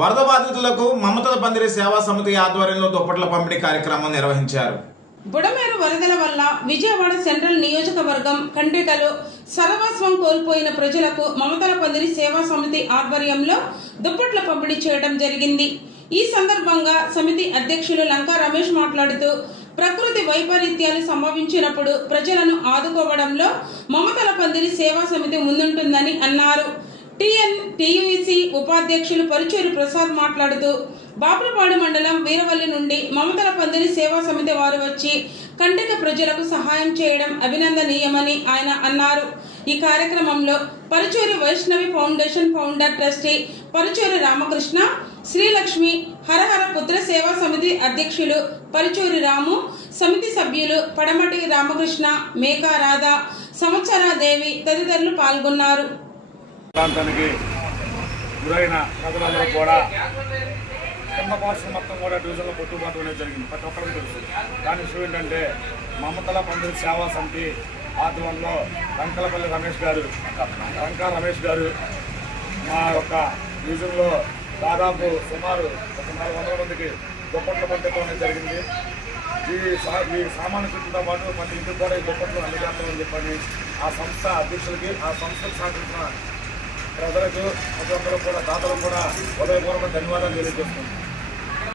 వరద బాధితులకు మమతల పందిరి సేవా సమితి ఆధ్వర్యంలో దుప్పట్ల పంపిణీ కార్యక్రమం నిర్వహించారు బుడమేరు వరదల వల్ల విజయవాడ సెంట్రల్ నియోజకవర్గం కండ్రికలు సర్వస్వం కోల్పోయిన ప్రజలకు మమతల పందిరి సేవా సమితి ఆధ్వర్యంలో దుప్పట్ల పంపిణీ చేయడం జరిగింది ఈ సందర్భంగా సమితి అధ్యక్షులు లంకా రమేష్ మాట్లాడుతూ ప్రకృతి వైపరీత్యాలు సంభవించినప్పుడు ప్రజలను ఆదుకోవడంలో మమతల పందిరి సేవా సమితి ముందుంటుందని అన్నారు ఉపాధ్యక్షులు పరుచూరి ప్రసాద్ మాట్లాడుతూ బాపులపాడు మండలం వీరవల్లి నుండి మమతల పందిరి సేవా సమితి వారు వచ్చి కంటక ప్రజలకు సహాయం చేయడం అభినందనీయమని ఆయన అన్నారు ఈ కార్యక్రమంలో Paruchuri Vaishnavi foundation founder trustee Paruchuri Ramakrishna Srilakshmi హరహర పుత్ర సేవా సమితి అధ్యక్షులు పరుచూరి రాము సమితి సభ్యులు పడమటి రామకృష్ణ మేకారాధ సంవత్సరాదేవి తదితరులు పాల్గొన్నారు ప్రాంతానికి గురైన ప్రజలందరూ కూడా కుటుంబ పాస్ మొత్తం కూడా డివిజన్లో కొట్టుబాటు అనేది జరిగింది ప్రతి ఒక్కరికి తెలుసు దాని విషయం ఏంటంటే మమతల పండుగ సేవా సమితి ఆధ్వర్యంలో రంకలపల్లి రమేష్ గారు రంకా రమేష్ గారు మా యొక్క డివిజన్లో దాదాపు సుమారు ఒక నాలుగు వందల మందికి దుప్పట్ల పంపించడం అనేది జరిగింది ఈ ఈ సామాన్య చుట్టూతో పాటు మన ఇంటికి కూడా ఈ దుప్పట్లు అందజేస్తామని చెప్పని ఆ సంస్థ అధ్యక్షులకి ఆ సంస్థకు సహకరించిన ప్రజలకు ప్రతి కూడా దాతలకు కూడా హృదయపూర్వక ధన్యవాదాలు తెలియజేస్తున్నాను